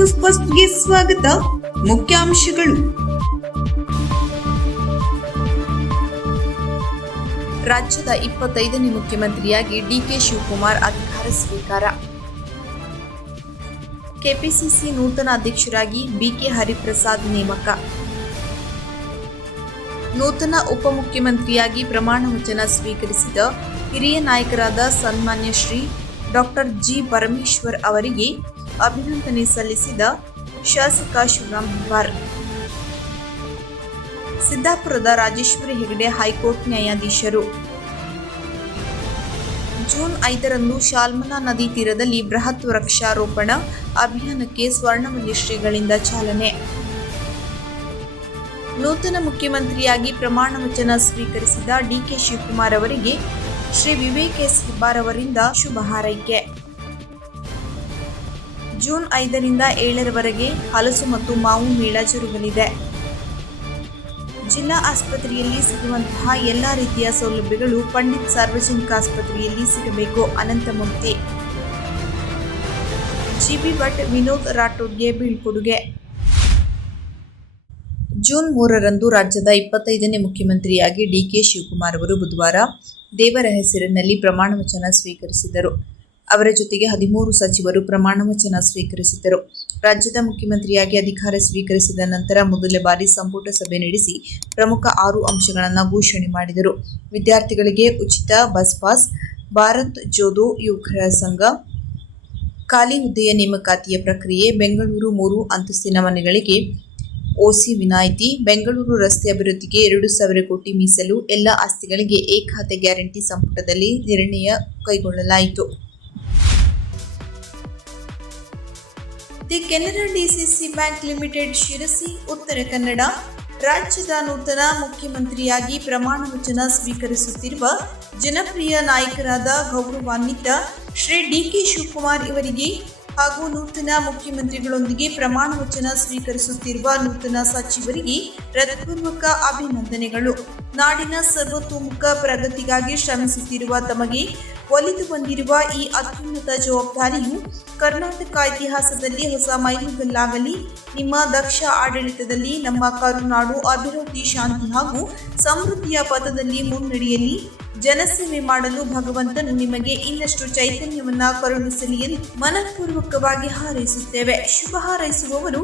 News ಫಸ್ಟ್ಗೆ ಸ್ವಾಗತ. ಮುಖ್ಯಾಂಶಗಳು. ರಾಜ್ಯದ 25ನೇ ಮುಖ್ಯಮಂತ್ರಿಯಾಗಿ ಡಿಕೆ ಶಿವಕುಮಾರ್ ಅಧಿಕಾರ ಸ್ವೀಕಾರ. ಕೆಪಿಸಿಸಿ ನೂತನ ಅಧ್ಯಕ್ಷರಾಗಿ ಬಿಕೆ ಹರಿಪ್ರಸಾದ್ ನೇಮಕ. ನೂತನ ಉಪಮುಖ್ಯಮಂತ್ರಿಯಾಗಿ ಪ್ರಮಾಣ ವಚನ ಸ್ವೀಕರಿಸಿದ ಹಿರಿಯ ನಾಯಕರಾದ ಸನ್ಮಾನ್ಯ ಶ್ರೀ ಡಾಕ್ಟರ್ ಜಿ ಪರಮೇಶ್ವರ್ ಅವರಿಗೆ ಅಭಿನಂದನೆ ಸಲ್ಲಿಸಿದ ಶಾಸಕ ಶಿವರಾಮ್ ಹೆಬ್ಬಾರ್. ಸಿದ್ದಾಪುರದ ರಾಜೇಶ್ವರಿ ಹೆಗಡೆ ಹೈಕೋರ್ಟ್ ನ್ಯಾಯಾಧೀಶರು. ಜೂನ್ 5ರಂದು ಶಾಲ್ಮಲಾ ನದಿ ತೀರದಲ್ಲಿ ಬೃಹತ್ ವೃಕ್ಷಾರೋಪಣ ಅಭಿಯಾನಕ್ಕೆ ಸ್ವರ್ಣವಲ್ಲಿ ಶ್ರೀಗಳಿಂದ ಚಾಲನೆ. ನೂತನ ಮುಖ್ಯಮಂತ್ರಿಯಾಗಿ ಪ್ರಮಾಣ ವಚನ ಸ್ವೀಕರಿಸಿದ ಡಿಕೆ ಶಿವಕುಮಾರ್ ಅವರಿಗೆ ಶ್ರೀ ವಿವೇಕ್ ಎಸ್ ಹೆಬ್ಬಾರ್ ಅವರಿಂದ ಶುಭ ಹಾರೈಕೆ. ಜೂನ್ 5ರಿಂದ 7ರವರೆಗೆ ಹಲಸು ಮತ್ತು ಮಾವು ಮೇಳ ಜರುಗಲಿದೆ. ಜಿಲ್ಲಾ ಆಸ್ಪತ್ರೆಯಲ್ಲಿ ಸಿಗುವಂತಹ ಎಲ್ಲಾ ರೀತಿಯ ಸೌಲಭ್ಯಗಳು ಪಂಡಿತ್ ಸಾರ್ವಜನಿಕ ಆಸ್ಪತ್ರೆಯಲ್ಲಿ ಸಿಗಬೇಕು. ಅನಂತಮೂರ್ತಿ. ಜಿಬಿ ಭಟ್ ವಿನೋದ್ ರಾಠೋಡ್ಗೆ ಬೀಳ್ಕೊಡುಗೆ. ಜೂನ್ 3ರಂದು ರಾಜ್ಯದ 25ನೇ ಮುಖ್ಯಮಂತ್ರಿಯಾಗಿ ಡಿಕೆ ಶಿವಕುಮಾರ್ ಅವರು ಬುಧವಾರ ದೇವರ ಹೆಸರಿನಲ್ಲಿ ಪ್ರಮಾಣ ವಚನ ಸ್ವೀಕರಿಸಿದರು. ಅವರ ಜೊತೆಗೆ 13 ಸಚಿವರು ಪ್ರಮಾಣ ವಚನ ಸ್ವೀಕರಿಸಿದರು. ರಾಜ್ಯದ ಮುಖ್ಯಮಂತ್ರಿಯಾಗಿ ಅಧಿಕಾರ ಸ್ವೀಕರಿಸಿದ ನಂತರ ಮೊದಲ ಬಾರಿ ಸಂಪುಟ ಸಭೆ ನಡೆಸಿ ಪ್ರಮುಖ 6 ಅಂಶಗಳನ್ನು ಘೋಷಣೆ ಮಾಡಿದರು. ವಿದ್ಯಾರ್ಥಿಗಳಿಗೆ ಉಚಿತ ಬಸ್ ಪಾಸ್, ಭಾರತ್ ಜೋಡೋ ಯುವಕರ ಸಂಘ, ಖಾಲಿ ಹುದ್ದೆಯ ನೇಮಕಾತಿಯ ಪ್ರಕ್ರಿಯೆ, ಬೆಂಗಳೂರು 3 ಅಂತಸ್ತಿನ ಮನೆಗಳಿಗೆ ಓಸಿ ವಿನಾಯಿತಿ, ಬೆಂಗಳೂರು ರಸ್ತೆ ಅಭಿವೃದ್ಧಿಗೆ 2,000 ಕೋಟಿ ಮೀಸಲು, ಎಲ್ಲ ಆಸ್ತಿಗಳಿಗೆ ಖಾತೆ ಗ್ಯಾರಂಟಿ ಸಂಪುಟದಲ್ಲಿ ನಿರ್ಣಯ ಕೈಗೊಳ್ಳಲಾಯಿತು. The Canara DCC bank limited Sirsi, Uttara Kannada. ರಾಜ್ಯದ ನೂತನ ಮುಖ್ಯಮಂತ್ರಿಯಾಗಿ ಪ್ರಮಾಣ ವಚನ ಸ್ವೀಕರಿಸುತ್ತಿರುವ ಜನಪ್ರಿಯ ನಾಯಕರಾದ ಗೌರವಾನ್ವಿತ ಶ್ರೀ ಡಿಕೆ ಶಿವಕುಮಾರ್ ಇವರಿಗೆ ಹಾಗೂ ನೂತನ ಮುಖ್ಯಮಂತ್ರಿಗಳೊಂದಿಗೆ ಪ್ರಮಾಣ ವಚನ ಸ್ವೀಕರಿಸುತ್ತಿರುವ ನೂತನ ಸಚಿವರಿಗೆ ಹೃತ್ಪೂರ್ವಕ ಅಭಿನಂದನೆಗಳು. ನಾಡಿನ ಸರ್ವತೋಮುಖ ಪ್ರಗತಿಗಾಗಿ ಶ್ರಮಿಸುತ್ತಿರುವ ತಮಗೆ ಒಲಿದು ಬಂದಿರುವ ಈ ಅತ್ಯುನ್ನತ ಜವಾಬ್ದಾರಿಯು ಕರ್ನಾಟಕ ಇತಿಹಾಸದಲ್ಲಿ ಹೊಸ ಮೈಲುಗಲ್ಲಾಗಲಿ. ನಿಮ್ಮ ದಕ್ಷ ಆಡಳಿತದಲ್ಲಿ ನಮ್ಮ ಕರುನಾಡು ಅಭಿವೃದ್ಧಿ, ಶಾಂತಿ ಹಾಗೂ ಸಮೃದ್ಧಿಯ ಪಥದಲ್ಲಿ ಮುನ್ನಡೆಯಲಿ. ಜನಸೇವೆ ಮಾಡಲು ಭಗವಂತನು ನಿಮಗೆ ಇನ್ನಷ್ಟು ಚೈತನ್ಯವನ್ನ ಕರುಣಿಸಲಿ ಎಂದು ಮನಪೂರ್ವಕವಾಗಿ ಹಾರೈಸುತ್ತೇವೆ. ಶುಭ ಹಾರೈಸುವವರು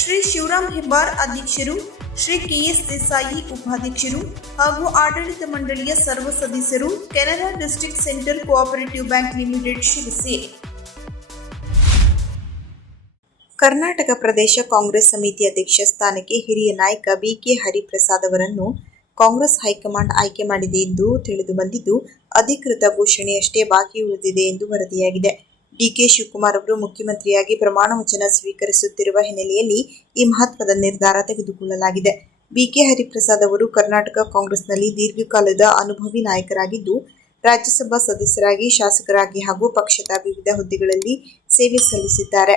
ಶ್ರೀ ಶಿವರಾಮ್ ಹೆಬ್ಬಾರ್ ಅಧ್ಯಕ್ಷರು, ಶ್ರೀ ಕೆಎಸ್ ದೇಸಾಯಿ ಉಪಾಧ್ಯಕ್ಷರು ಹಾಗೂ ಆಡಳಿತ ಮಂಡಳಿಯ ಸರ್ವ ಸದಸ್ಯರು, Canara district central cooperative bank limited Sirsi. Karnataka ಪ್ರದೇಶ ಕಾಂಗ್ರೆಸ್ ಸಮಿತಿ ಅಧ್ಯಕ್ಷ ಸ್ಥಾನಕ್ಕೆ ಹಿರಿಯ ನಾಯಕ ಬಿಕೆ ಹರಿಪ್ರಸಾದ್ ಅವರನ್ನು ಕಾಂಗ್ರೆಸ್ ಹೈಕಮಾಂಡ್ ಆಯ್ಕೆ ಮಾಡಿದೆ ಎಂದು ತಿಳಿದು ಬಂದಿದ್ದು, ಅಧಿಕೃತ ಘೋಷಣೆಯಷ್ಟೇ ಬಾಕಿ ಉಳಿದಿದೆ ಎಂದು ವರದಿಯಾಗಿದೆ. ಡಿಕೆ ಶಿವಕುಮಾರ್ ಅವರು ಮುಖ್ಯಮಂತ್ರಿಯಾಗಿ ಪ್ರಮಾಣ ವಚನ ಸ್ವೀಕರಿಸುತ್ತಿರುವ ಹಿನ್ನೆಲೆಯಲ್ಲಿ ಈ ಮಹತ್ವದ ನಿರ್ಧಾರ ತೆಗೆದುಕೊಳ್ಳಲಾಗಿದೆ. ಬಿಕೆ ಹರಿಪ್ರಸಾದ್ ಅವರು ಕರ್ನಾಟಕ ಕಾಂಗ್ರೆಸ್ನಲ್ಲಿ ದೀರ್ಘಕಾಲದ ಅನುಭವಿ ನಾಯಕರಾಗಿದ್ದು, ರಾಜ್ಯಸಭಾ ಸದಸ್ಯರಾಗಿ, ಶಾಸಕರಾಗಿ ಹಾಗೂ ಪಕ್ಷದ ವಿವಿಧ ಹುದ್ದೆಗಳಲ್ಲಿ ಸೇವೆ ಸಲ್ಲಿಸಿದ್ದಾರೆ.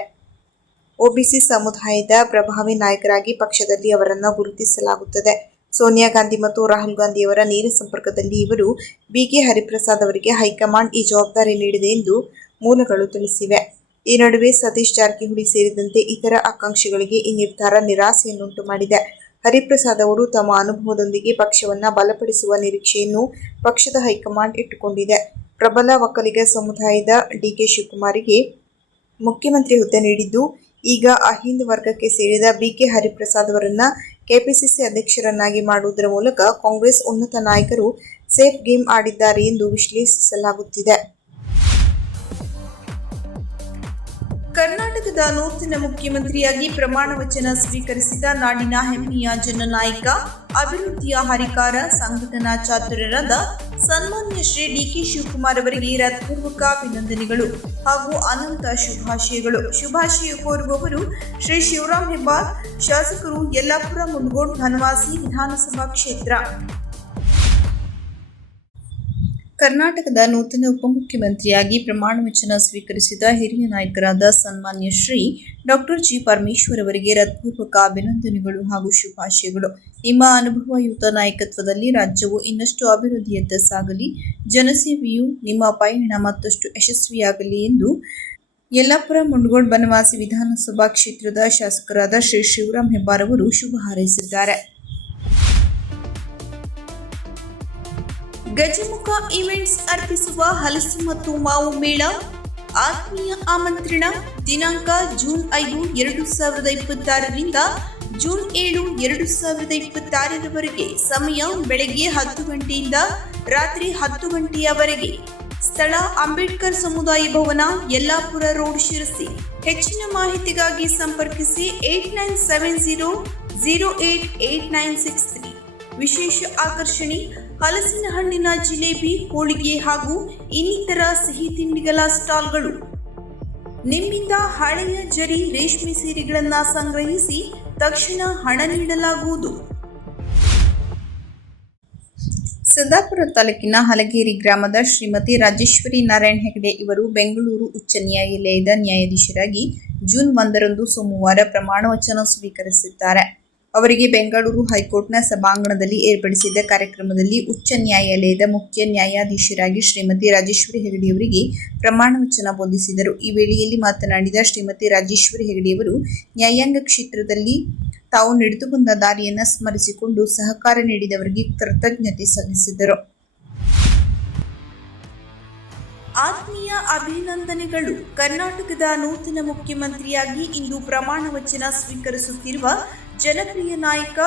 ಒಬಿಸಿ ಸಮುದಾಯದ ಪ್ರಭಾವಿ ನಾಯಕರಾಗಿ ಪಕ್ಷದಲ್ಲಿ ಅವರನ್ನು ಗುರುತಿಸಲಾಗುತ್ತದೆ. ಸೋನಿಯಾ ಗಾಂಧಿ ಮತ್ತು ರಾಹುಲ್ ಗಾಂಧಿಯವರ ನೇರ ಸಂಪರ್ಕದಲ್ಲಿ ಇವರು ಬಿಕೆ ಹರಿಪ್ರಸಾದ್ ಅವರಿಗೆ ಹೈಕಮಾಂಡ್ ಈ ಜವಾಬ್ದಾರಿ ನೀಡಿದೆ ಎಂದು ಮೂಲಗಳು ತಿಳಿಸಿವೆ. ಈ ನಡುವೆ ಸತೀಶ್ ಜಾರಕಿಹೊಳಿ ಸೇರಿದಂತೆ ಇತರ ಆಕಾಂಕ್ಷಿಗಳಿಗೆ ಈ ನಿರ್ಧಾರ ನಿರಾಸೆಯನ್ನುಂಟು ಮಾಡಿದೆ. ಹರಿಪ್ರಸಾದ್ ಅವರು ತಮ್ಮ ಅನುಭವದೊಂದಿಗೆ ಪಕ್ಷವನ್ನು ಬಲಪಡಿಸುವ ನಿರೀಕ್ಷೆಯನ್ನು ಪಕ್ಷದ ಹೈಕಮಾಂಡ್ ಇಟ್ಟುಕೊಂಡಿದೆ. ಪ್ರಬಲ ಒಕ್ಕಲಿಗ ಸಮುದಾಯದ ಡಿಕೆ ಶಿವಕುಮಾರ್ಗೆ ಮುಖ್ಯಮಂತ್ರಿ ಹುದ್ದೆ ನೀಡಿದ್ದು, ಈಗ ಅಹಿಂದ ವರ್ಗಕ್ಕೆ ಸೇರಿದ ಬಿಕೆ ಹರಿಪ್ರಸಾದ್ ಅವರನ್ನ ಕೆಪಿಸಿಸಿ ಅಧ್ಯಕ್ಷರನ್ನಾಗಿ ಮಾಡುವುದರ ಮೂಲಕ ಕಾಂಗ್ರೆಸ್ ಉನ್ನತ ನಾಯಕರು ಸೇಫ್ ಗೇಮ್ ಆಡಿದ್ದಾರೆ ಎಂದು ವಿಶ್ಲೇಷಿಸಲಾಗುತ್ತಿದೆ. ಕರ್ನಾಟಕದ ನೂತನ ಮುಖ್ಯಮಂತ್ರಿಯಾಗಿ ಪ್ರಮಾಣ ವಚನ ಸ್ವೀಕರಿಸಿದ ನಾಡಿನ ಹೆಮ್ಮೆಯ ಜನನಾಯಕ, ಅಭಿವೃದ್ಧಿಯ ಹರಿಕಾರ, ಸಂಘಟನಾ ಚಾತುರ್ಯರಾದ ಸನ್ಮಾನ್ಯ ಶ್ರೀ ಡಿಕೆ ಶಿವಕುಮಾರ್ ಅವರಿಗೆ ಹೃತ್ಪೂರ್ವಕ ಅಭಿನಂದನೆಗಳು ಹಾಗೂ ಅನಂತ ಶುಭಾಶಯಗಳು. ಶುಭಾಶಯ ಕೋರುವವರು ಶ್ರೀ ಶಿವರಾಮ್ ಹೆಬ್ಬಾರ್, ಶಾಸಕರು, ಯಲ್ಲಾಪುರ ಮುನಗೋಡ್ ಬನವಾಸಿ ವಿಧಾನಸಭಾ ಕ್ಷೇತ್ರ. ಕರ್ನಾಟಕದ ನೂತನ ಉಪಮುಖ್ಯಮಂತ್ರಿಯಾಗಿ ಪ್ರಮಾಣ ವಚನ ಸ್ವೀಕರಿಸಿದ ಹಿರಿಯ ನಾಯಕರಾದ ಸನ್ಮಾನ್ಯ ಶ್ರೀ ಡಾಕ್ಟರ್ ಜಿ ಪರಮೇಶ್ವರ್ ಅವರಿಗೆ ಹೃತ್ಪೂರ್ವಕ ಅಭಿನಂದನೆಗಳು ಹಾಗೂ ಶುಭಾಶಯಗಳು. ನಿಮ್ಮ ಅನುಭವಯುತ ನಾಯಕತ್ವದಲ್ಲಿ ರಾಜ್ಯವು ಇನ್ನಷ್ಟು ಅಭಿವೃದ್ಧಿಯತ್ತ ಸಾಗಲಿ, ಜನಸೇವೆಯು ನಿಮ್ಮ ಪಯಣ ಮತ್ತಷ್ಟು ಯಶಸ್ವಿಯಾಗಲಿ ಎಂದು ಯಲ್ಲಾಪುರ ಮುಂಡಗೋಡ್ ಬನವಾಸಿ ವಿಧಾನಸಭಾ ಕ್ಷೇತ್ರದ ಶಾಸಕರಾದ ಶ್ರೀ ಶಿವರಾಮ್ ಹೆಬ್ಬಾರ್ ಅವರು ಶುಭ ಹಾರೈಸಿದ್ದಾರೆ. ಗಜಮುಖ ಈವೆಂಟ್ಸ್ ಅರ್ಪಿಸುವ ಹಲಸು ಮತ್ತು ಮಾವು ಮೇಳ ಆತ್ಮೀಯ ಆಮಂತ್ರಣ. ದಿನಾಂಕ ಜೂನ್ 5, 2026ರಿಂದ ಜೂನ್ 7, 2026ರವರೆಗೆ. ಸಮಯ ಬೆಳಗ್ಗೆ 10 ಗಂಟೆಯಿಂದ ರಾತ್ರಿ 10 ಗಂಟೆಯವರೆಗೆ. ಸ್ಥಳ ಅಂಬೇಡ್ಕರ್ ಸಮುದಾಯ ಭವನ, ಯಲ್ಲಾಪುರ ರೋಡ್, ಶಿರಸಿ. ಹೆಚ್ಚಿನ ಮಾಹಿತಿಗಾಗಿ ಸಂಪರ್ಕಿಸಿ 8970088963. ವಿಶೇಷ ಆಕರ್ಷಣೆ ಹಲಸಿನ ಹಣ್ಣಿನ ಜಿಲೇಬಿ, ಹೋಳಿಗೆ ಹಾಗೂ ಇನ್ನಿತರ ಸಿಹಿ ತಿಂಡಿಗಳ ಸ್ಟಾಲ್ಗಳು. ನಿಮ್ಮಿಂದ ಹಳೆಯ ಜರಿ ರೇಷ್ಮೆ ಸೀರೆಗಳನ್ನು ಸಂಗ್ರಹಿಸಿ ತಕ್ಷಣ ಹಣ ನೀಡಲಾಗುವುದು. ಸಿದ್ದಾಪುರ ತಾಲೂಕಿನ ಹಲಗೇರಿ ಗ್ರಾಮದ ಶ್ರೀಮತಿ ರಾಜೇಶ್ವರಿ ನಾರಾಯಣ್ ಹೆಗಡೆ ಇವರು ಬೆಂಗಳೂರು ಉಚ್ಚ ನ್ಯಾಯಾಲಯದ ನ್ಯಾಯಾಧೀಶರಾಗಿ ಜೂನ್ 1ರಂದು ಸೋಮವಾರ ಪ್ರಮಾಣ ವಚನ ಸ್ವೀಕರಿಸಿದ್ದಾರೆ. ಅವರಿಗೆ ಬೆಂಗಳೂರು ಹೈಕೋರ್ಟ್ನ ಸಭಾಂಗಣದಲ್ಲಿ ಏರ್ಪಡಿಸಿದ್ದ ಕಾರ್ಯಕ್ರಮದಲ್ಲಿ ಉಚ್ಚ ನ್ಯಾಯಾಲಯದ ಮುಖ್ಯ ನ್ಯಾಯಾಧೀಶರಾಗಿ ಶ್ರೀಮತಿ ರಾಜೇಶ್ವರಿ ಹೆಗಡೆಯವರಿಗೆ ಪ್ರಮಾಣ ವಚನ ಬೋಧಿಸಿದರು. ಈ ವೇಳೆಯಲ್ಲಿ ಮಾತನಾಡಿದ ಶ್ರೀಮತಿ ರಾಜೇಶ್ವರಿ ಹೆಗಡೆಯವರು ನ್ಯಾಯಾಂಗ ಕ್ಷೇತ್ರದಲ್ಲಿ ತಾವು ನಡೆದು ಬಂದ ದಾರಿಯನ್ನು ಸ್ಮರಿಸಿಕೊಂಡು ಸಹಕಾರ ನೀಡಿದವರಿಗೆ ಕೃತಜ್ಞತೆ ಸಲ್ಲಿಸಿದರು. ಆತ್ಮೀಯ ಅಭಿನಂದನೆಗಳು. ಕರ್ನಾಟಕದ ನೂತನ ಮುಖ್ಯಮಂತ್ರಿಯಾಗಿ ಇಂದು ಪ್ರಮಾಣ ವಚನ ಸ್ವೀಕರಿಸುತ್ತಿರುವ ಜನಪ್ರಿಯ ನಾಯಕ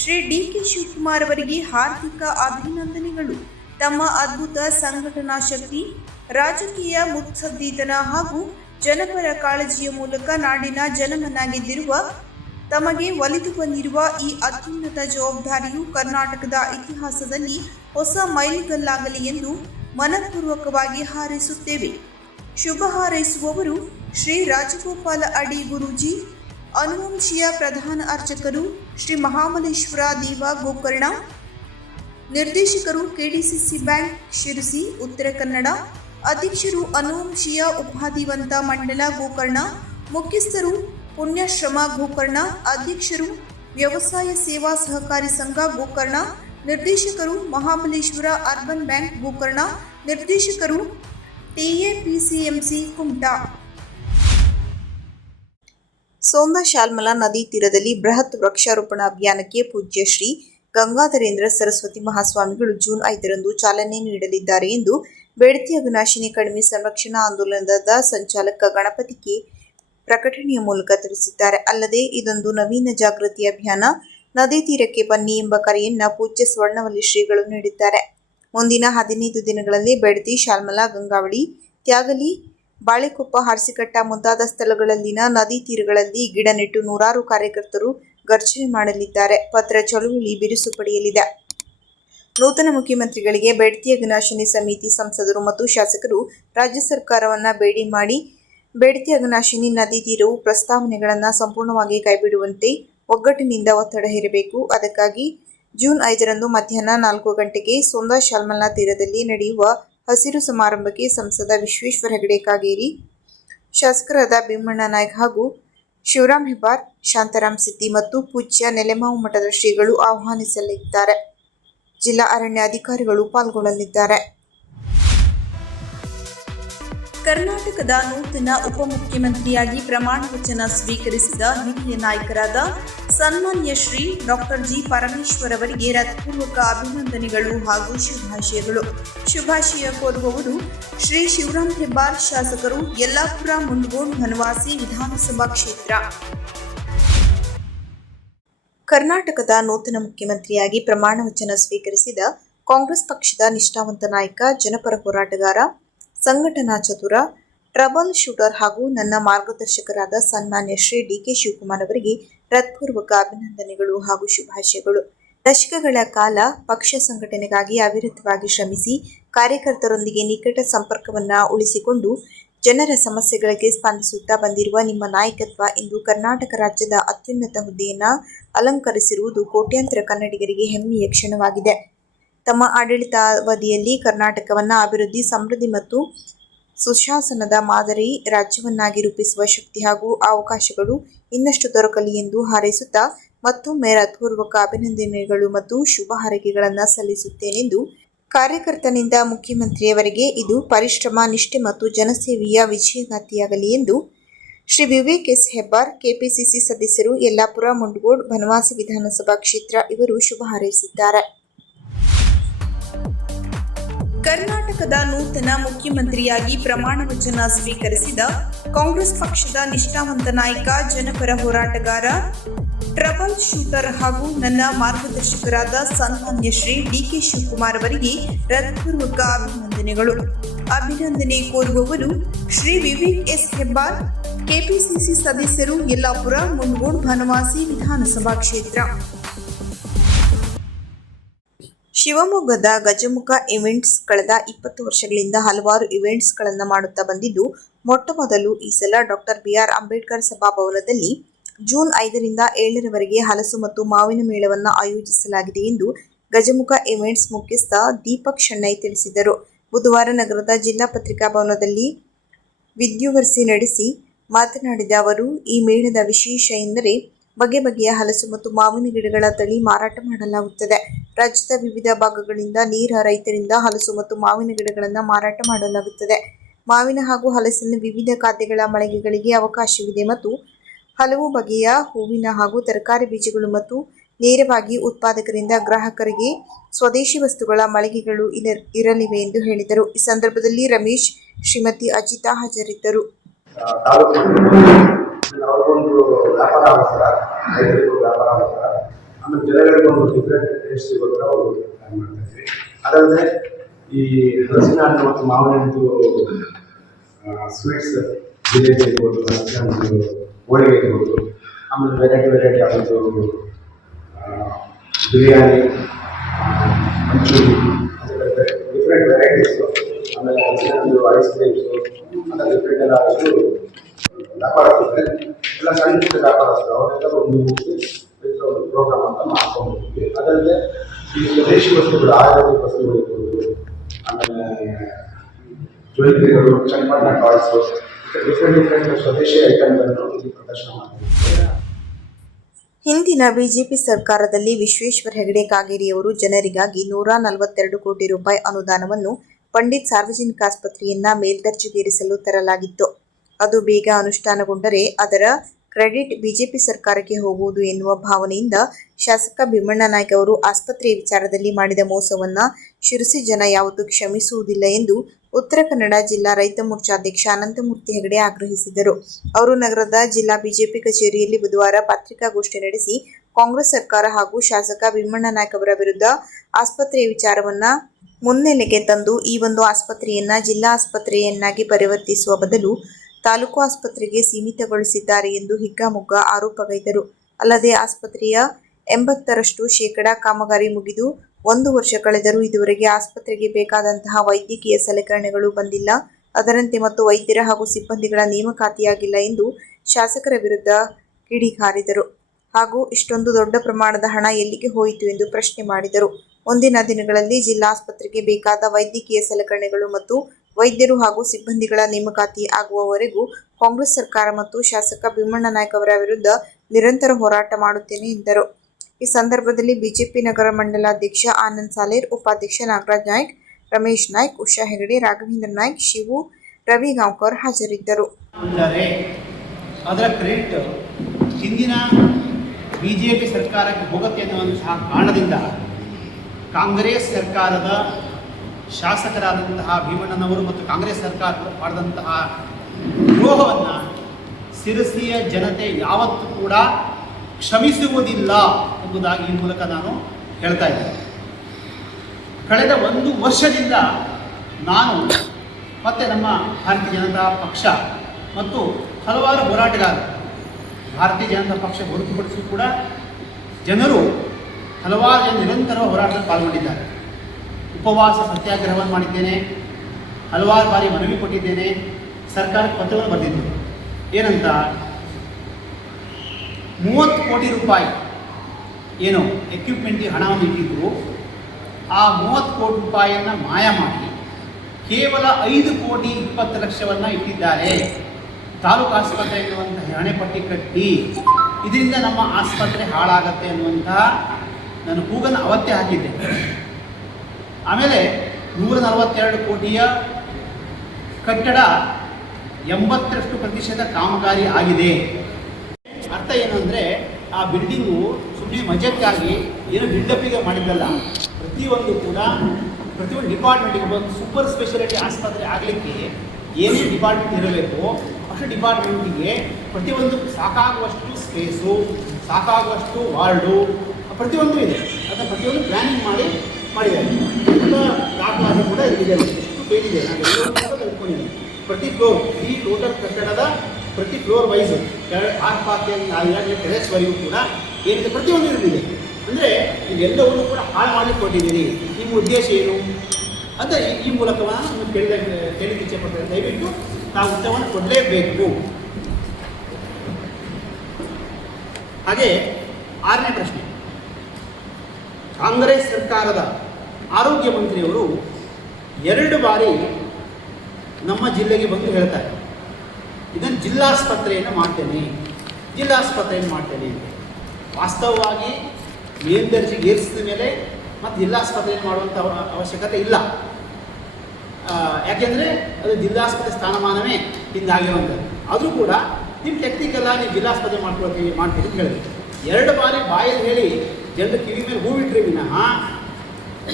ಶ್ರೀ ಡಿ.ಕೆ. ಶಿವಕುಮಾರ್ ಅವರಿಗೆ ಹಾರ್ದಿಕ ಅಭಿನಂದನೆಗಳು. ತಮ್ಮ ಅದ್ಭುತ ಸಂಘಟನಾ ಶಕ್ತಿ, ರಾಜಕೀಯ ಮುತ್ಸದ್ದಿತನ ಹಾಗೂ ಜನಪರ ಕಾಳಜಿಯ ಮೂಲಕ ನಾಡಿನ ಜನಮನ ಗೆದ್ದಿರುವ ತಮಗೆ ಒಲಿದು ಬಂದಿರುವ ಈ ಅತ್ಯುನ್ನತ ಜವಾಬ್ದಾರಿಯು ಕರ್ನಾಟಕದ ಇತಿಹಾಸದಲ್ಲಿ ಹೊಸ ಮೈಲಿಗಲ್ಲಾಗಲಿ ಎಂದು ಮನಪೂರ್ವಕವಾಗಿ ಹಾರೈಸುತ್ತೇವೆ. ಶುಭ ಹಾರೈಸುವವರು ಶ್ರೀ ರಾಜಗೋಪಾಲ ಅಡಿ ಗುರೂಜಿ, ಅನುವಂಶೀಯ ಪ್ರಧಾನ ಅರ್ಚಕರು ಶ್ರೀ ಮಹಾಮಲೇಶ್ವರ ದೇವ ಗೋಕರ್ಣ, ನಿರ್ದೇಶಕರು ಕೆಡಿಸಿಸಿ ಬ್ಯಾಂಕ್ ಶಿರಸಿ ಉತ್ತರ ಕನ್ನಡ, ಅಧ್ಯಕ್ಷರು ಅನುವಂಶೀಯ ಉಪಾಧಿವಂತ ಮಂಡಲ ಗೋಕರ್ಣ, ಮುಖ್ಯಸ್ಥರು ಪುಣ್ಯಾಶ್ರಮ ಗೋಕರ್ಣ, ಅಧ್ಯಕ್ಷರು ವ್ಯವಸಾಯ ಸೇವಾ ಸಹಕಾರಿ ಸಂಘ ಗೋಕರ್ಣ, ನಿರ್ದೇಶಕರು ಮಹಾಬಲೇಶ್ವರ ಅರ್ಬನ್ ಬ್ಯಾಂಕ್ ಗೋಕರ್ಣ, ನಿರ್ದೇಶಕರು ಟಿಎಪಿಸಿಎಂಸಿ ಕುಮಟಾ. ಸೋಂದಾ ಶಾಲ್ಮಲಾ ನದಿ ತೀರದಲ್ಲಿ ಬೃಹತ್ ವೃಕ್ಷಾರೋಪಣ ಅಭಿಯಾನಕ್ಕೆ ಪೂಜ್ಯ ಶ್ರೀ ಗಂಗಾಧರೇಂದ್ರ ಸರಸ್ವತಿ ಮಹಾಸ್ವಾಮಿಗಳು ಜೂನ್ 5ರಂದು ಚಾಲನೆ ನೀಡಲಿದ್ದಾರೆ ಎಂದು ಬೇಡತಿ ಅಘನಾಶಿನಿ ಕಡಿಮೆ ಸಂರಕ್ಷಣಾ ಆಂದೋಲನದ ಸಂಚಾಲಕ ಗಣಪತಿ ಕೆ ಪ್ರಕಟಣೆಯ ಮೂಲಕ ತಿಳಿಸಿದ್ದಾರೆ. ಅಲ್ಲದೆ ಇದೊಂದು ನವೀನ ಜಾಗೃತಿ ಅಭಿಯಾನ. ನದಿ ತೀರಕ್ಕೆ ಬನ್ನಿ ಎಂಬ ಕರೆಯನ್ನ ಪೂಜ್ಯ ಸ್ವರ್ಣವಲ್ಲಿ ಶ್ರೀಗಳು ನೀಡಿದ್ದಾರೆ. ಮುಂದಿನ 15 ದಿನಗಳಲ್ಲಿ ಬೇಡತಿ, ಶಾಲ್ಮಲಾ, ಗಂಗಾವಳಿ, ತ್ಯಾಗಲಿ, ಬಾಳೆಕೊಪ್ಪ, ಹಾರ್ಸಿಕಟ್ಟ ಮುಂತಾದ ಸ್ಥಳಗಳಲ್ಲಿನ ನದಿ ತೀರಗಳಲ್ಲಿ ಗಿಡ ನೆಟ್ಟು ನೂರಾರು ಕಾರ್ಯಕರ್ತರು ಗರ್ಜನೆ ಮಾಡಲಿದ್ದಾರೆ. ಪತ್ರ ಚಳುವಳಿ ಬಿರುಸು ಪಡೆಯಲಿದೆ. ನೂತನ ಮುಖ್ಯಮಂತ್ರಿಗಳಿಗೆ ಬೇಡತಿ ಅಘನಾಶಿನಿ ಸಮಿತಿ ಸಂಸದರು ಮತ್ತು ಶಾಸಕರು ರಾಜ್ಯ ಸರ್ಕಾರವನ್ನ ಭೇಟಿ ಮಾಡಿ ಬೇಡತಿ ಅಘನಾಶಿನಿ ನದಿ ತೀರವು ಪ್ರಸ್ತಾವನೆಗಳನ್ನು ಸಂಪೂರ್ಣವಾಗಿ ಕೈಬಿಡುವಂತೆ ಒಗ್ಗಟ್ಟಿನಿಂದ ಒತ್ತಡ ಹೇರಬೇಕು. ಅದಕ್ಕಾಗಿ ಜೂನ್ 5ರಂದು ಮಧ್ಯಾಹ್ನ 4 ಗಂಟೆಗೆ ಸೋಂದಾ ಶಾಲ್ಮಲಾ ತೀರದಲ್ಲಿ ನಡೆಯುವ ಹಸಿರು ಸಮಾರಂಭಕ್ಕೆ ಸಂಸದ ವಿಶ್ವೇಶ್ವರ ಹೆಗಡೆ ಕಾಗೇರಿ, ಶಾಸಕರಾದ ಭೀಮಣ್ಣ ನಾಯ್ಕ ಹಾಗೂ ಶಿವರಾಮ್ ಹೆಬ್ಬಾರ್, ಶಾಂತಾರಾಮ್ ಸಿದ್ದಿ ಮತ್ತು ಪೂಜ್ಯ ನೆಲೆಮಾವು ಮಠದ ಶ್ರೀಗಳು ಆಹ್ವಾನಿಸಲಿದ್ದಾರೆ. ಜಿಲ್ಲಾ ಅರಣ್ಯಾಧಿಕಾರಿಗಳು ಪಾಲ್ಗೊಳ್ಳಲಿದ್ದಾರೆ. ಕರ್ನಾಟಕದ ನೂತನ ಉಪಮುಖ್ಯಮಂತ್ರಿಯಾಗಿ ಪ್ರಮಾಣ ವಚನ ಸ್ವೀಕರಿಸಿದ ಹಿರಿಯ ನಾಯಕರಾದ ಸನ್ಮಾನ್ಯ ಶ್ರೀ ಡಾಕ್ಟರ್ ಜಿ. ಪರಮೇಶ್ವರ್ ಅವರಿಗೆ ಹೃತ್ಪೂರ್ವಕ ಅಭಿನಂದನೆಗಳು ಹಾಗೂ ಶುಭಾಶಯಗಳು. ಶುಭಾಶಯ ಕೋರುವವರು ಶ್ರೀ ಶಿವರಾಮ್ ಹೆಬ್ಬಾರ್, ಶಾಸಕರು, ಯಲ್ಲಾಪುರ ಮುಂಡಗೋಡ್ ಬನವಾಸಿ ವಿಧಾನಸಭಾ ಕ್ಷೇತ್ರ. ಕರ್ನಾಟಕದ ನೂತನ ಮುಖ್ಯಮಂತ್ರಿಯಾಗಿ ಪ್ರಮಾಣ ವಚನ ಸ್ವೀಕರಿಸಿದ ಕಾಂಗ್ರೆಸ್ ಪಕ್ಷದ ನಿಷ್ಠಾವಂತ ನಾಯಕ, ಜನಪರ ಹೋರಾಟಗಾರ, ಸಂಘಟನಾ ಚತುರ, ಟ್ರಬಲ್ ಶೂಟರ್ ಹಾಗೂ ನನ್ನ ಮಾರ್ಗದರ್ಶಕರಾದ ಸನ್ಮಾನ್ಯ ಶ್ರೀ ಡಿ.ಕೆ. ಶಿವಕುಮಾರ್ ಅವರಿಗೆ ಹೃತ್ಪೂರ್ವಕ ಅಭಿನಂದನೆಗಳು ಹಾಗೂ ಶುಭಾಶಯಗಳು. ದಶಕಗಳ ಕಾಲ ಪಕ್ಷ ಸಂಘಟನೆಗಾಗಿ ಅವಿರತವಾಗಿ ಶ್ರಮಿಸಿ ಕಾರ್ಯಕರ್ತರೊಂದಿಗೆ ನಿಕಟ ಸಂಪರ್ಕವನ್ನು ಉಳಿಸಿಕೊಂಡು ಜನರ ಸಮಸ್ಯೆಗಳಿಗೆ ಸ್ಪಂದಿಸುತ್ತಾ ಬಂದಿರುವ ನಿಮ್ಮ ನಾಯಕತ್ವ ಇಂದು ಕರ್ನಾಟಕ ರಾಜ್ಯದ ಅತ್ಯುನ್ನತ ಹುದ್ದೆಯನ್ನು ಅಲಂಕರಿಸಿರುವುದು ಕೋಟ್ಯಾಂತರ ಕನ್ನಡಿಗರಿಗೆ ಹೆಮ್ಮೆಯ ಕ್ಷಣವಾಗಿದೆ. ತಮ್ಮ ಆಡಳಿತಾವಧಿಯಲ್ಲಿ ಕರ್ನಾಟಕವನ್ನು ಅಭಿವೃದ್ಧಿ, ಸಮೃದ್ಧಿ ಮತ್ತು ಸುಶಾಸನದ ಮಾದರಿ ರಾಜ್ಯವನ್ನಾಗಿ ರೂಪಿಸುವ ಶಕ್ತಿ ಹಾಗೂ ಅವಕಾಶಗಳು ಇನ್ನಷ್ಟು ದೊರಕಲಿ ಎಂದು ಹಾರೈಸುತ್ತಾ ಮತ್ತೊಮ್ಮೆ ಹೃತ್ಪೂರ್ವಕ ಅಭಿನಂದನೆಗಳು ಮತ್ತು ಶುಭ ಹಾರೈಕೆಗಳನ್ನು ಸಲ್ಲಿಸುತ್ತೇನೆಂದು ಕಾರ್ಯಕರ್ತನಿಂದ ಮುಖ್ಯಮಂತ್ರಿಯವರೆಗೆ ಇದು ಪರಿಶ್ರಮ, ನಿಷ್ಠೆ ಮತ್ತು ಜನಸೇವೆಯ ವಿಜಯಗಾಥೆಯಾಗಲಿ ಎಂದು ಶ್ರೀ ವಿವೇಕ್ ಎಸ್ ಹೆಬ್ಬಾರ್, ಕೆಪಿಸಿಸಿ ಸದಸ್ಯರು, ಯಲ್ಲಾಪುರ, ಮುಂಡಗೋಡ್, ಬನವಾಸಿ ವಿಧಾನಸಭಾ ಕ್ಷೇತ್ರ ಇವರು ಶುಭ ಹಾರೈಸಿದ್ದಾರೆ. ಕರ್ನಾಟಕದ ನೂತನ ಮುಖ್ಯಮಂತ್ರಿಯಾಗಿ ಪ್ರಮಾಣ ವಚನ ಸ್ವೀಕರಿಸಿದ ಕಾಂಗ್ರೆಸ್ ಪಕ್ಷದ ನಿಷ್ಠಾವಂತ ನಾಯಕ, ಜನಪರ ಹೋರಾಟಗಾರ, ಟ್ರಬಲ್ ಶೂಟರ್ ಹಾಗೂ ನನ್ನ ಮಾರ್ಗದರ್ಶಕರಾದ ಸನ್ಮಾನ್ಯ ಶ್ರೀ ಡಿ.ಕೆ. ಶಿವಕುಮಾರ್ ಅವರಿಗೆ ಹೃತ್ಪೂರ್ವಕ ಅಭಿನಂದನೆಗಳು. ಅಭಿನಂದನೆ ಕೋರುವವರು ಶ್ರೀ ವಿವೇಕ್ ಎಸ್ ಹೆಬ್ಬಾರ್, ಕೆಪಿಸಿಸಿ ಸದಸ್ಯರು, ಯಲ್ಲಾಪುರ, ಮುಂಡಗೋಡ್, ಬನವಾಸಿ ವಿಧಾನಸಭಾ ಕ್ಷೇತ್ರ. ಶಿವಮೊಗ್ಗದ ಗಜಮುಖ ಇವೆಂಟ್ಸ್ ಕಳೆದ 20 ವರ್ಷಗಳಿಂದ ಹಲವಾರು ಇವೆಂಟ್ಸ್ಗಳನ್ನು ಮಾಡುತ್ತಾ ಬಂದಿದ್ದು, ಮೊಟ್ಟಮೊದಲು ಈ ಸಲ ಡಾ. ಬಿ.ಆರ್. ಅಂಬೇಡ್ಕರ್ ಸಭಾಭವನದಲ್ಲಿ ಜೂನ್ 5ರಿಂದ 7ರವರೆಗೆ ಹಲಸು ಮತ್ತು ಮಾವಿನ ಮೇಳವನ್ನು ಆಯೋಜಿಸಲಾಗಿದೆ ಎಂದು ಗಜಮುಖ ಇವೆಂಟ್ಸ್ ಮುಖ್ಯಸ್ಥ ದೀಪಕ್ ಶೆಣೈ ತಿಳಿಸಿದರು. ಬುಧವಾರ ನಗರದ ಜಿಲ್ಲಾ ಪತ್ರಿಕಾ ಭವನದಲ್ಲಿ ವಿದ್ಯುವರ್ಸಿ ನಡೆಸಿ ಮಾತನಾಡಿದ ಅವರು, ಈ ಮೇಳದ ವಿಶೇಷ ಎಂದರೆ ಬಗೆ ಬಗೆಯ ಹಲಸು ಮತ್ತು ಮಾವಿನ ಗಿಡಗಳ ತಳಿ ಮಾರಾಟ ಮಾಡಲಾಗುತ್ತದೆ. ರಾಜ್ಯದ ವಿವಿಧ ಭಾಗಗಳಿಂದ ನೇರ ರೈತರಿಂದ ಹಲಸು ಮತ್ತು ಮಾವಿನ ಗಿಡಗಳನ್ನು ಮಾರಾಟ ಮಾಡಲಾಗುತ್ತದೆ. ಮಾವಿನ ಹಾಗೂ ಹಲಸಿನ ವಿವಿಧ ಖಾದ್ಯಗಳ ಮಳಿಗೆಗಳಿಗೆ ಅವಕಾಶವಿದೆ ಮತ್ತು ಹಲವು ಬಗೆಯ ಹೂವಿನ ಹಾಗೂ ತರಕಾರಿ ಬೀಜಗಳು ಮತ್ತು ನೇರವಾಗಿ ಉತ್ಪಾದಕರಿಂದ ಗ್ರಾಹಕರಿಗೆ ಸ್ವದೇಶಿ ವಸ್ತುಗಳ ಮಳಿಗೆಗಳು ಇರಲಿವೆ ಎಂದು ಹೇಳಿದರು. ಈ ಸಂದರ್ಭದಲ್ಲಿ ರಮೇಶ್, ಶ್ರೀಮತಿ ಅಜಿತಾ ಹಾಜರಿದ್ದರು. ಅವ್ರಿಗೊಂದು ವ್ಯಾಪಾರ ಆಗ್ತಾರ, ರೈತರಿಗೂ ವ್ಯಾಪಾರ ಆಗ್ತಾರ, ಆಮೇಲೆ ಜನಗಳಿಗೊಂದು ಡಿಫ್ರೆಂಟ್ ಟೇಸ್ಟ್ ಸಿಗೋದ್ರ ಅವರು ಪ್ಲಾನ್ ಮಾಡ್ತಾ ಇದ್ವಿ. ಅದಲ್ಲದೆ ಈ ಹಲಸಿನ ಹಣ್ಣು ಮತ್ತು ಮಾವಿನ ಹಣ್ಣು ಸ್ವೀಟ್ಸ್, ಜಿಲೇಬಿ ಇರ್ಬೋದು, ಹಲಸಿನ ಹಣ್ಣು ಹೋಳಿಗೆ ಇರ್ಬೋದು, ಆಮೇಲೆ ವೆರೈಟಿ ಆಗೋದು ಬಿರಿಯಾನಿ, ಮಂಚೂರಿ, ಡಿಫ್ರೆಂಟ್ ವೆರೈಟೀಸು, ಆಮೇಲೆ ಹಲಸಿನ ಹಣ್ಣು ಐಸ್ ಕ್ರೀಮ್ಸು ಅಂತ ಡಿಫ್ರೆಂಟ್ ಎಲ್ಲ ಆಗೋದು ವ್ಯಾಪಾರಸ್ಥರು ಎಲ್ಲ ಸಣ್ಣ ಪುಟ್ಟ ವ್ಯಾಪಾರಸ್ಥರು ಅವರೆಲ್ಲ ಒಂದು ಪ್ರೋಗ್ರಾಮ್ ಅಂತ ಮಾಡ್ಕೊಂಡಿದ್ವಿ. ಅದಲ್ಲದೆ ಈ ಸ್ವದೇಶಿ ವಸ್ತುಗಳು, ಆಯುರ್ವೇದಿಕ್ ವಸ್ತುಗಳು ಇರ್ಬೋದು, ಆಮೇಲೆ ಜ್ಯುವೆಲ್ರಿಗಳು, ಚನ್ನಪಟ್ಟಣ ಟಾಯ್ಸು, ಡಿಫ್ರೆಂಟ್ ಸ್ವದೇಶಿ ಐಟಮ್ಗಳನ್ನು ಇಲ್ಲಿ ಪ್ರದರ್ಶನ ಮಾಡ್ತೀವಿ. ಹಿಂದಿನ ಬಿಜೆಪಿ ಸರ್ಕಾರದಲ್ಲಿ ವಿಶ್ವೇಶ್ವರ ಹೆಗಡೆ ಕಾಗೇರಿಯವರು ಜನರಿಗಾಗಿ 142 ಕೋಟಿ ರೂಪಾಯಿ ಅನುದಾನವನ್ನು ಪಂಡಿತ್ ಸಾರ್ವಜನಿಕ ಆಸ್ಪತ್ರೆಯನ್ನ ಮೇಲ್ದರ್ಜೆಗೇರಿಸಲು ತರಲಾಗಿತ್ತು. ಅದು ಬೇಗ ಅನುಷ್ಠಾನಗೊಂಡರೆ ಅದರ ಕ್ರೆಡಿಟ್ ಬಿಜೆಪಿ ಸರ್ಕಾರಕ್ಕೆ ಹೋಗುವುದು ಎನ್ನುವ ಭಾವನೆಯಿಂದ ಶಾಸಕ ಭೀಮಣ್ಣ ನಾಯ್ಕ ಅವರು ಆಸ್ಪತ್ರೆಯ ವಿಚಾರದಲ್ಲಿ ಮಾಡಿದ ಮೋಸವನ್ನ ಶಿರಸಿ ಜನ ಯಾವತ್ತೂ ಕ್ಷಮಿಸುವುದಿಲ್ಲ ಎಂದು ಉತ್ತರ ಕನ್ನಡ ಜಿಲ್ಲಾ ರೈತ ಮೋರ್ಚಾ ಅಧ್ಯಕ್ಷ ಅನಂತಮೂರ್ತಿ ಹೆಗಡೆ ಆಗ್ರಹಿಸಿದರು. ಅವರು ನಗರದ ಜಿಲ್ಲಾ ಬಿಜೆಪಿ ಕಚೇರಿಯಲ್ಲಿ ಬುಧವಾರ ಪತ್ರಿಕಾಗೋಷ್ಠಿ ನಡೆಸಿ ಕಾಂಗ್ರೆಸ್ ಸರ್ಕಾರ ಹಾಗೂ ಶಾಸಕ ಭೀಮಣ್ಣ ನಾಯ್ಕ ಅವರ ವಿರುದ್ಧ ಆಸ್ಪತ್ರೆಯ ವಿಚಾರವನ್ನ ಮುನ್ನೆಲೆಗೆ ತಂದು ಈ ಒಂದು ಆಸ್ಪತ್ರೆಯನ್ನ ಜಿಲ್ಲಾ ಆಸ್ಪತ್ರೆಯನ್ನಾಗಿ ಪರಿವರ್ತಿಸುವ ಬದಲು ತಾಲೂಕು ಆಸ್ಪತ್ರೆಗೆ ಸೀಮಿತಗೊಳಿಸಿದ್ದಾರೆ ಎಂದು ಹಿಗ್ಗಾಮುಗ್ಗಾ ಆರೋಪಗೈದರು. ಅಲ್ಲದೆ ಆಸ್ಪತ್ರೆಯ 80% ಕಾಮಗಾರಿ ಮುಗಿದು 1 ವರ್ಷ ಕಳೆದರೂ ಇದುವರೆಗೆ ಆಸ್ಪತ್ರೆಗೆ ಬೇಕಾದಂತಹ ವೈದ್ಯಕೀಯ ಸಲಕರಣೆಗಳು ಬಂದಿಲ್ಲ, ಅದರಂತೆ ಮತ್ತು ವೈದ್ಯರ ಹಾಗೂ ಸಿಬ್ಬಂದಿಗಳ ನೇಮಕಾತಿಯಾಗಿಲ್ಲ ಎಂದು ಶಾಸಕರ ವಿರುದ್ಧ ಕಿಡಿಕಾರಿದರು. ಹಾಗೂ ಇಷ್ಟೊಂದು ದೊಡ್ಡ ಪ್ರಮಾಣದ ಹಣ ಎಲ್ಲಿಗೆ ಹೋಯಿತು ಎಂದು ಪ್ರಶ್ನೆ ಮಾಡಿದರು. ಮುಂದಿನ ದಿನಗಳಲ್ಲಿ ಜಿಲ್ಲಾ ಆಸ್ಪತ್ರೆಗೆ ಬೇಕಾದ ವೈದ್ಯಕೀಯ ಸಲಕರಣೆಗಳು ಮತ್ತು ವೈದ್ಯರು ಹಾಗೂ ಸಿಬ್ಬಂದಿಗಳ ನೇಮಕಾತಿ ಆಗುವವರೆಗೂ ಕಾಂಗ್ರೆಸ್ ಸರ್ಕಾರ ಮತ್ತು ಶಾಸಕ ಭೀಮಣ್ಣ ನಾಯ್ಕ ಅವರ ವಿರುದ್ಧ ನಿರಂತರ ಹೋರಾಟ ಮಾಡುತ್ತೇನೆ ಎಂದರು. ಈ ಸಂದರ್ಭದಲ್ಲಿ ಬಿಜೆಪಿ ನಗರ ಮಂಡಲಾಧ್ಯಕ್ಷ ಆನಂದ್ ಸಾಲೇರ್, ಉಪಾಧ್ಯಕ್ಷ ನಾಗರಾಜ್ ನಾಯ್ಕ್, ರಮೇಶ್ ನಾಯ್ಕ್, ಉಷಾ ಹೆಗಡೆ, ರಾಘವೇಂದ್ರ ನಾಯ್ಕ್, ಶಿವು, ರವಿ ಗಾಂವ್ಕರ್ ಹಾಜರಿದ್ದರು. ಅದರ ಕ್ರೆಡಿಟ್ ಹಿಂದಿನ ಬಿಜೆಪಿ ಸರ್ಕಾರಕ್ಕೆ ಹೋಗುತ್ತೆ ಅನ್ನುವಂತಹ ಕಾರಣದಿಂದ ಕಾಂಗ್ರೆಸ್ ಸರ್ಕಾರದ ಶಾಸಕರಾದಂತಹ ಭೀಮಣ್ಣನವರು ಮತ್ತು ಕಾಂಗ್ರೆಸ್ ಸರ್ಕಾರ ಮಾಡಿದಂತಹ ದ್ರೋಹವನ್ನು ಶಿರಸಿಯ ಜನತೆ ಯಾವತ್ತೂ ಕೂಡ ಕ್ಷಮಿಸುವುದಿಲ್ಲ ಎಂಬುದಾಗಿ ಈ ಮೂಲಕ ನಾನು ಹೇಳ್ತಾ ಇದ್ದೇನೆ. ಕಳೆದ 1 ವರ್ಷದಿಂದ ನಾನು ಮತ್ತು ನಮ್ಮ ಭಾರತೀಯ ಜನತಾ ಪಕ್ಷ ಮತ್ತು ಹಲವಾರು ಹೋರಾಟಗಾರರು, ಭಾರತೀಯ ಜನತಾ ಪಕ್ಷ ಹೊರತುಪಡಿಸಿ ಕೂಡ ಜನರು ಹಲವಾರು ಜನ ನಿರಂತರ ಹೋರಾಟದಲ್ಲಿ ಪಾಲ್ಗೊಂಡಿದ್ದಾರೆ. ಉಪವಾಸ ಸತ್ಯಾಗ್ರಹವನ್ನು ಮಾಡಿದ್ದೇನೆ, ಹಲವಾರು ಬಾರಿ ಮನವಿ ಕೊಟ್ಟಿದ್ದೇನೆ, ಸರ್ಕಾರಕ್ಕೆ ಪತ್ರವನ್ನು ಬರೆದಿದ್ದೇನೆ. ಏನಂತ 30 ಕೋಟಿ ರೂಪಾಯಿ ಏನು ಎಕ್ವಿಪ್ಮೆಂಟಿಗೆ ಹಣವನ್ನು ಇಟ್ಟಿದ್ರು, ಆ 30 ಕೋಟಿ ರೂಪಾಯಿಯನ್ನು ಮಾಯ ಮಾಡಿ ಕೇವಲ 5 ಕೋಟಿ 20 ಲಕ್ಷವನ್ನು ಇಟ್ಟಿದ್ದಾರೆ. ತಾಲೂಕು ಆಸ್ಪತ್ರೆ ಎನ್ನುವಂತಹ ಹಣೆಪಟ್ಟಿ ಕಟ್ಟಿ ಇದರಿಂದ ನಮ್ಮ ಆಸ್ಪತ್ರೆ ಹಾಳಾಗತ್ತೆ ಅನ್ನುವಂತಹ ನಾನು ಕೂಗನ್ನು ಅವತ್ತೇ ಹಾಕಿದ್ದೆ. ಆಮೇಲೆ 142 ಕೋಟಿಯ ಕಟ್ಟಡ 80% ಕಾಮಗಾರಿ ಆಗಿದೆ. ಅರ್ಥ ಏನು ಅಂದರೆ ಆ ಬಿಲ್ಡಿಂಗು ಸುಮ್ಮನೆ ಮಜಕ್ಕಾಗಿ ಏನು ಬಿಲ್ಡಪ್ಪಿಗೆ ಮಾಡಿದ್ದಲ್ಲ. ಪ್ರತಿಯೊಂದು ಡಿಪಾರ್ಟ್ಮೆಂಟಿಗೆ ಒಂದು ಸೂಪರ್ ಸ್ಪೆಷಾಲಿಟಿ ಆಸ್ಪತ್ರೆ ಆಗಲಿಕ್ಕೆ ಏನೇ ಡಿಪಾರ್ಟ್ಮೆಂಟ್ ಇರಬೇಕು ಅಷ್ಟು ಡಿಪಾರ್ಟ್ಮೆಂಟಿಗೆ ಪ್ರತಿಯೊಂದು ಸಾಕಾಗುವಷ್ಟು ಸ್ಪೇಸು, ಸಾಕಾಗುವಷ್ಟು ವಾರ್ಡು, ಪ್ರತಿಯೊಂದು ಇದೆ. ಅದನ್ನು ಪ್ರತಿಯೊಂದು ಪ್ಲ್ಯಾನಿಂಗ್ ಮಾಡಿದ್ದಾರೆ. ತುಂಬ ದಾಖಲಾತಿ ಕೂಡ ಇದೆ. ಎಷ್ಟು ಬೇಕಿದೆ ನಾವೆಲ್ಲರೂ ಕೂಡ ತಿಳ್ಕೊಂಡಿದ್ದೀವಿ. ಪ್ರತಿ ಫ್ಲೋರ್, ಈ ಟೋಟಲ್ ಕಟ್ಟಡದ ಪ್ರತಿ ಫ್ಲೋರ್ ವೈಸು ಆರ್ಪಾತಿಯಲ್ಲಿ ಟೆರೆಸ್ವರೆಗೂ ಕೂಡ ಏನಿದೆ ಪ್ರತಿಯೊಂದು ಇರಲಿದೆ. ಅಂದರೆ ಇದೆಲ್ಲವನ್ನು ಕೂಡ ಹಾಳು ಮಾಡಲಿಕ್ಕೆ ಕೊಟ್ಟಿದ್ದೀರಿ. ನಿಮ್ಮ ಉದ್ದೇಶ ಏನು ಅಂತ ಈ ಮೂಲಕ ನಾನು ಕೇಳಿಕ್ಕೆ ಇಚ್ಛೆಪಡ್ತೇನೆ. ದಯವಿಟ್ಟು ನಾವು ಉತ್ತರವನ್ನು ಕೊಡಲೇಬೇಕು. ಹಾಗೆ 6ನೇ ಪ್ರಶ್ನೆ, ಕಾಂಗ್ರೆಸ್ ಸರ್ಕಾರದ ಆರೋಗ್ಯ ಮಂತ್ರಿಯವರು 2 ಬಾರಿ ನಮ್ಮ ಜಿಲ್ಲೆಗೆ ಬಂದು ಹೇಳ್ತಾರೆ, ಇದನ್ನು ಜಿಲ್ಲಾಸ್ಪತ್ರೆಯನ್ನು ಮಾಡ್ತೇನೆ ಅಂತ. ವಾಸ್ತವವಾಗಿ ಮೇಲ್ದರ್ಜೆಗೆ ಏರಿಸಿದ ಮೇಲೆ ಮತ್ತು ಜಿಲ್ಲಾಸ್ಪತ್ರೆಯನ್ನು ಮಾಡುವಂಥ ಅವಶ್ಯಕತೆ ಇಲ್ಲ. ಯಾಕೆಂದರೆ ಅದು ಜಿಲ್ಲಾಸ್ಪತ್ರೆ ಸ್ಥಾನಮಾನವೇ ಹಿಂದಾಗಿರುವಂಥದ್ದು. ಆದರೂ ಕೂಡ ನಿಮ್ಮ ಟೆಕ್ನಿಕಲ್ಲ ನೀವು ಜಿಲ್ಲಾಸ್ಪತ್ರೆ ಮಾಡ್ತೀರಿ ಅಂತ ಹೇಳಿದ್ವಿ. 2 ಬಾರಿ ಬಾಯಲ್ಲಿ ಹೇಳಿ ಜನರ ಕಿವಿ ಮೇಲೆ ಹೂವಿಟ್ರಿ ವಿನಃ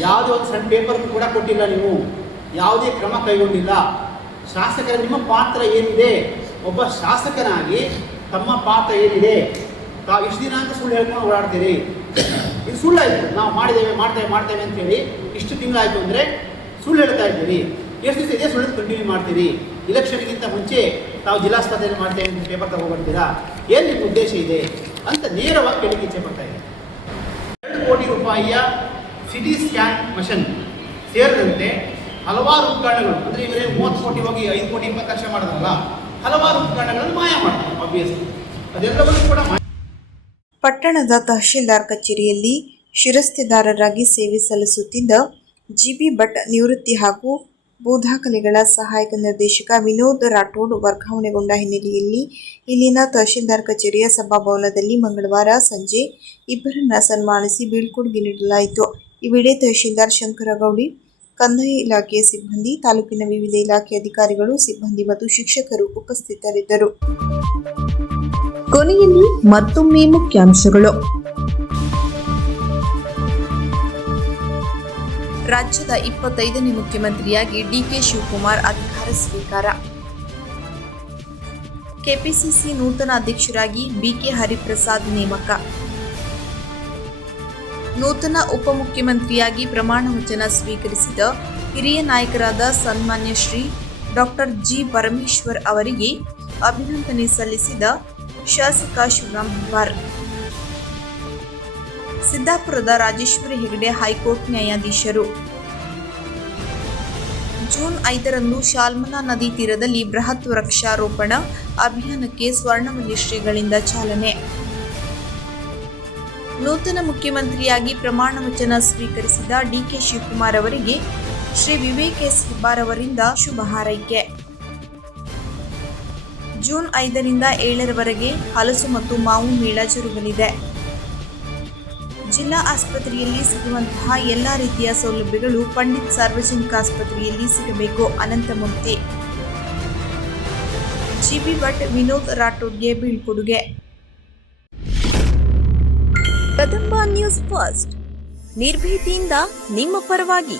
ಯಾವುದೇ ಒಂದು ಸಣ್ಣ ಪೇಪರ್ನು ಕೂಡ ಕೊಟ್ಟಿಲ್ಲ. ನೀವು ಯಾವುದೇ ಕ್ರಮ ಕೈಗೊಂಡಿಲ್ಲ. ಶಾಸಕರ ನಿಮ್ಮ ಪಾತ್ರ ಏನಿದೆ, ಒಬ್ಬ ಶಾಸಕನಾಗಿ ತಮ್ಮ ಪಾತ್ರ ಏನಿದೆ, ತಾವು ಇಷ್ಟು ದಿನ ಅಂತ ಸುಳ್ಳು ಹೇಳ್ಕೊಂಡು ಓಡಾಡ್ತೀರಿ. ಇದು ಸುಳ್ಳಾಯಿತು. ನಾವು ಮಾಡ್ತೇವೆ ಅಂತೇಳಿ ಇಷ್ಟು ತಿಂಗಳಾಯಿತು ಅಂದರೆ ಸುಳ್ಳು ಹೇಳ್ತಾ ಇದ್ದೀರಿ. ಎಷ್ಟು ದಿವಸ ಇದೇ ಸುಳ್ಳು ಕಂಟಿನ್ಯೂ ಮಾಡ್ತೀರಿ. ಇಲೆಕ್ಷನ್ಗಿಂತ ಮುಂಚೆ ತಾವು ಜಿಲ್ಲಾಸ್ಪತ್ರೆಯಲ್ಲಿ ಮಾಡ್ತೇವೆ ಅಂತ ಪೇಪರ್ ತಗೊಬರ್ತೀರಾ. ಏನು ನಿಮ್ಮ ಉದ್ದೇಶ ಇದೆ ಅಂತ ನೇರವಾಗಿ ಕೇಳಿಕ್ಕೆ ಇಚ್ಛೆ ಪಡ್ತಾ ಇದೆ. 2 ಕೋಟಿ ರೂಪಾಯಿಯ ಸಿಟಿ ಸ್ಕ್ಯಾನ್ ಮಷನ್ ಸೇರಿದಂತೆ ಹಲವಾರು ಉಪಕರಣಗಳು, ಅಂದರೆ ಇವರೇ 30 ಕೋಟಿ ಹೋಗಿ 5 ಕೋಟಿ 20 ಲಕ್ಷ ಮಾಡಿದ್ರಲ್ಲ, ಹಲವಾರು ಉಪಕರಣಗಳನ್ನು ಮಾಯ ಮಾಡ್ತಾರೆ. ಆಬ್ವಿಯಸ್ಲಿ ಅದೆಲ್ಲವನ್ನೂ ಕೂಡ ಪಟ್ಟಣದ ತಹಶೀಲ್ದಾರ್ ಕಚೇರಿಯಲ್ಲಿ ಶಿರಸ್ತೆದಾರರಾಗಿ ಸೇವೆ ಸಲ್ಲಿಸುತ್ತಿದ್ದ ಜಿಬಿ ಭಟ್ ನಿವೃತ್ತಿ ಹಾಗೂ ಭೂದಾಖಲೆಗಳ ಸಹಾಯಕ ನಿರ್ದೇಶಕ ವಿನೋದ್ ರಾಠೋಡ್ ವರ್ಗಾವಣೆಗೊಂಡ ಹಿನ್ನೆಲೆಯಲ್ಲಿ ಇಲ್ಲಿನ ತಹಶೀಲ್ದಾರ್ ಕಚೇರಿಯ ಸಭಾಭವನದಲ್ಲಿ ಮಂಗಳವಾರ ಸಂಜೆ ಇಬ್ಬರನ್ನ ಸನ್ಮಾನಿಸಿ ಬೀಳ್ಕೊಡುಗೆ ನೀಡಲಾಯಿತು. ಈ ವೇಳೆ ತಹಶೀಲ್ದಾರ್ ಶಂಕರಗೌಡಿ, ಕಂದಾಯ ಇಲಾಖೆಯ ಸಿಬ್ಬಂದಿ, ತಾಲೂಕಿನ ವಿವಿಧ ಇಲಾಖೆ ಅಧಿಕಾರಿಗಳು, ಸಿಬ್ಬಂದಿ ಮತ್ತು ಶಿಕ್ಷಕರು ಉಪಸ್ಥಿತರಿದ್ದರು. ಕೊನೆಯಲ್ಲಿ ಮತ್ತೊಮ್ಮೆ ಮುಖ್ಯಾಂಶಗಳು. ರಾಜ್ಯದ 25ನೇ ಮುಖ್ಯಮಂತ್ರಿಯಾಗಿ ಡಿಕೆ ಶಿವಕುಮಾರ್ ಅಧಿಕಾರ ಸ್ವೀಕಾರ. ಕೆಪಿಸಿಸಿ ನೂತನ ಅಧ್ಯಕ್ಷರಾಗಿ ಬಿಕೆ ಹರಿಪ್ರಸಾದ್ ನೇಮಕ. ನೂತನ ಉಪಮುಖ್ಯಮಂತ್ರಿಯಾಗಿ ಪ್ರಮಾಣ ವಚನ ಸ್ವೀಕರಿಸಿದ ಹಿರಿಯ ನಾಯಕರಾದ ಸನ್ಮಾನ್ಯ ಶ್ರೀ ಡಾಕ್ಟರ್ ಜಿ ಪರಮೇಶ್ವರ್ ಅವರಿಗೆ ಅಭಿನಂದನೆ ಸಲ್ಲಿಸಿದ ಶಾಸಕ ಶಿವರಾಮ್ ಹೆಬ್ಬಾರ್. ಸಿದ್ದಾಪುರದ ರಾಜೇಶ್ವರಿ ಹೆಗಡೆ ಹೈಕೋರ್ಟ್ ನ್ಯಾಯಾಧೀಶರು. ಜೂನ್ 5ರಂದು ಶಾಲ್ಮಲಾ ನದಿ ತೀರದಲ್ಲಿ ಬೃಹತ್ ವೃಕ್ಷಾರೋಪಣ ಅಭಿಯಾನಕ್ಕೆ ಸ್ವರ್ಣವಲ್ಲಿ ಶ್ರೀಗಳಿಂದ ಚಾಲನೆ. ನೂತನ ಮುಖ್ಯಮಂತ್ರಿಯಾಗಿ ಪ್ರಮಾಣ ವಚನ ಸ್ವೀಕರಿಸಿದ ಡಿಕೆ ಶಿವಕುಮಾರ್ ಅವರಿಗೆ ಶ್ರೀ ವಿವೇಕ್ ಎಸ್ ಹೆಬ್ಬಾರ್ ಅವರಿಂದ ಶುಭ ಹಾರೈಕೆ. ಜೂನ್ 5ರಿಂದ 7ರವರೆಗೆ ಹಲಸು ಮತ್ತು ಮಾವು ಮೇಳ ಜರುಗಲಿದೆ. ಜಿಲ್ಲಾ ಆಸ್ಪತ್ರೆಯಲ್ಲಿ ಸಿಗುವಂತಹ ಎಲ್ಲಾ ರೀತಿಯ ಸೌಲಭ್ಯಗಳು ಪಂಡಿತ್ ಸಾರ್ವಜನಿಕ ಆಸ್ಪತ್ರೆಯಲ್ಲಿ ಸಿಗಬೇಕು. ಅನಂತಮೂರ್ತಿ. ಜಿಬಿ ಭಟ್ ವಿನೋದ್ ರಾಠೋಡ್ಗೆ ಬೀಳ್ಕೊಡುಗೆ. ಕದಂಬ ನ್ಯೂಸ್ ಫಸ್ಟ್, ನಿರ್ಭೀತಿಯಿಂದ ನಿಮ್ಮ ಪರವಾಗಿ.